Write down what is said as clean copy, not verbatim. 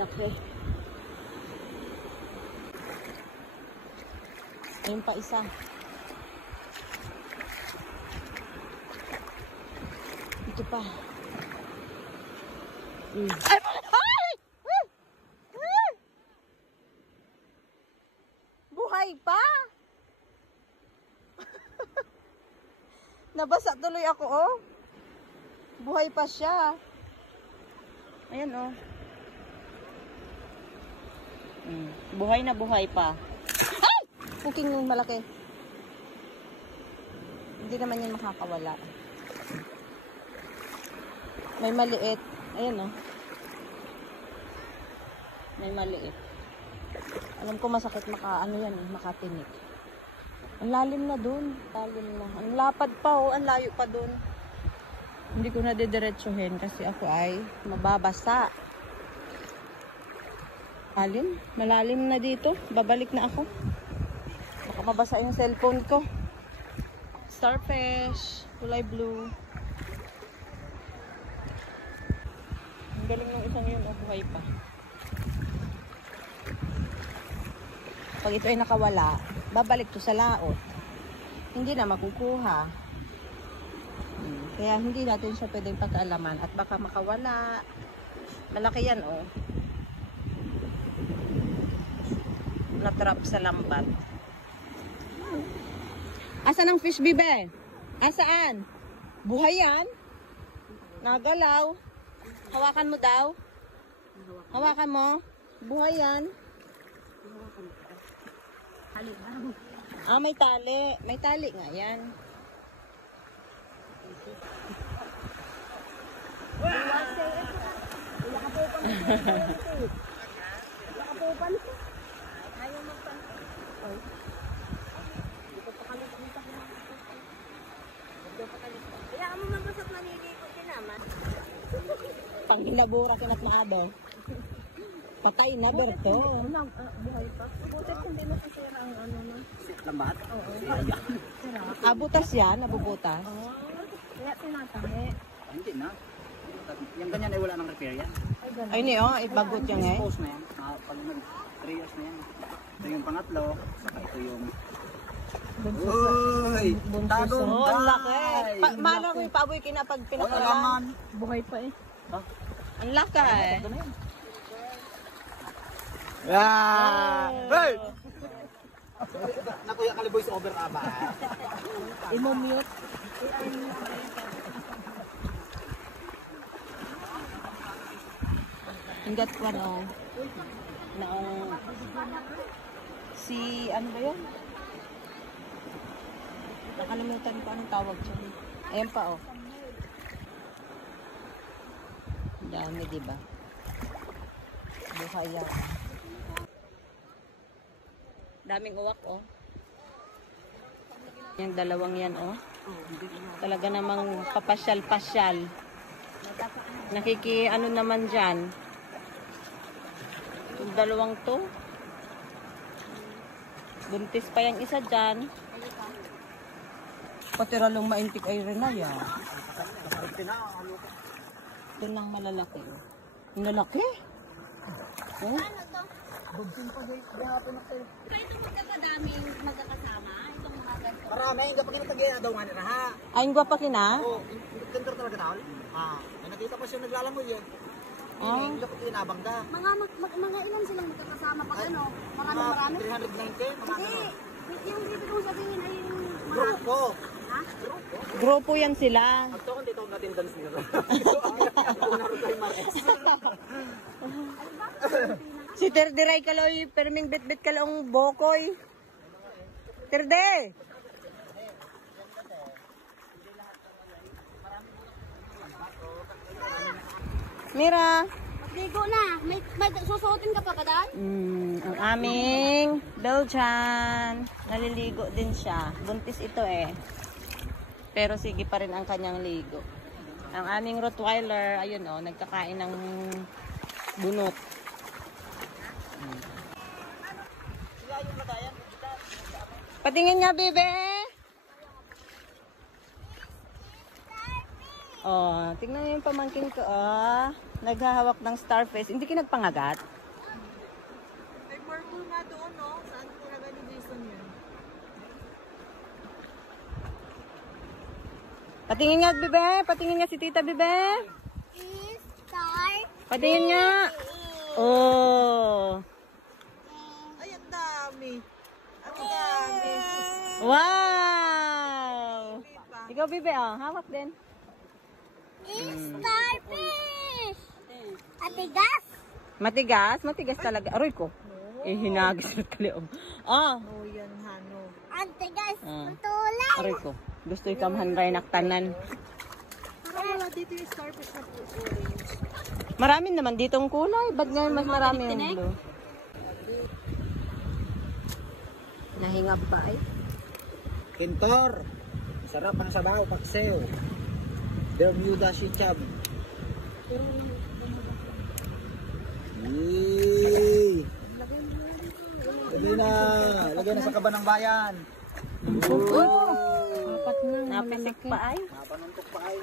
Laki. Ayun pa isa. Ito pa. Ay! Buhay pa! Nabasa tuloy ako, oh. Buhay pa siya. Ayan, oh. Buhay na buhay pa. Ay! Puking yung malaki. Hindi naman yan makakawala. May maliit. Ayan, oh. May maliit. Alam ko masakit ano yan, makatinik. Ang lalim na dun. Lalim na. Ang lapad pa, oh. Ang layo pa dun. Hindi ko na didiretsuhin kasi ako ay mababasa. Malalim. Malalim na dito. Babalik na ako. Baka mabasa yung cellphone ko. Starfish. Kulay blue. Ang galing ng isang yun. Oh, buhay pa. Pag ito ay nakawala, babalik to sa laot. Hindi na makukuha. Kaya hindi natin siya pwedeng pagkaalaman. At baka makawala. Malaki yan, oh. Natrap sa lambat. Asan ang fish, bibe? Asaan? Buhay yan? Nagalaw? Hawakan mo daw? Hawakan mo? Buhay yan? Ah, may tali. May tali nga yan. Kaya mo mabasat maniligo din naman. Pang hinabura kinat maado. Patay na, Berto. Buhay pa. Butit hindi masasira ang ano na. Lambat? Oo. Abutas yan, nabubutas. Kaya tinatahe. Hindi na. Yung ganyan ay wala nang repair yan. Ay, ni, oh, ibagot yung eh. Expose na yan. Pag nag 3 years na yan. Ito yung pangatlo. Saka ito yung... Uy! Buntis. Oh, ang laki. Mana ko yung paaboy pag pinakalan. Buhay pa eh. Ang laki. Ito na yan. Hey! Nakuya kaliboy sa over ka ba? Imo-mute. Hanggat ko ano. Si, ano ba yun? Nakalimutan ko anong tawag siya. Ayan pa, oh. Dami, diba? Buhay yan. Daming uwak, oh. Yung dalawang yan, oh. Talaga namang papasyal-pasyal. Ano naman dyan. Yung dalawang to. Buntis pa yung isa dyan. Pati ralong maintik ay rin na yan. Ito lang malalaki. Yung lalaki? Oh? Ito magkakadaming magkakasama. Itong mga ganito. Marami, hindi pa kinatagyan na daw nga nila ha. Ay, yung gwapa kina? Oo, ganda talaga tao. Ay nakita ko siya naglalangoy yan. Hindi ko tinabang da. Mga ilan silang magkakasama pag ano? Marami? 390, mga Hindi. ano. Yung ibig kong sabihin ay yung mga... Grupo. Ha? Grupo yan sila. At to, hindi natin dance nila. Ako naroon kayo Marques. Si Terdiray kaloy, perming bit-bit kalong bokoy. Terde! Mira! Ligo na. May susuotin ka pa ba dahil? Ang aming Belgian. Naliligo din siya. Buntis ito eh. Pero sige pa rin ang kanyang ligo. Ang aming Rottweiler, ayun oh, nagkakain ng bunot. Patingin nga, bebe! Oh, tingnan niyo yung pamangkin ko. Oh, naghahawak ng starfish. Hindi ka nagpangagat? May purple nga doon, no? Saan talaga ni Jason yun? Patingin nga, bebe. Patingin nga si tita, bebe. Star. Patingin nga. Oh. Ay, ang dami. Ang dami. Wow! Ikaw, bebe, oh. Hawak din. Starfish. Atigas. Matigas? Matigas talaga. Aroy ko. Eh, hinagis na kaloob. Ah. Oh, yan, Hano. Atigas. Ah. Tulad. Aroy ko. Gusto ikamhan rin naktanan. Parang wala dito yung starfish na orange. Marami naman ditong kulay. Ba't ngayon mas marami yung blue? Nahingap pa ay. Kintor. Sarap ang sabaw, paksiw. Bermuda Shichab. Yee! Lagay na sa kaba ng bayan. Apat na. Napisik pa ay. Napanuntok pa ay.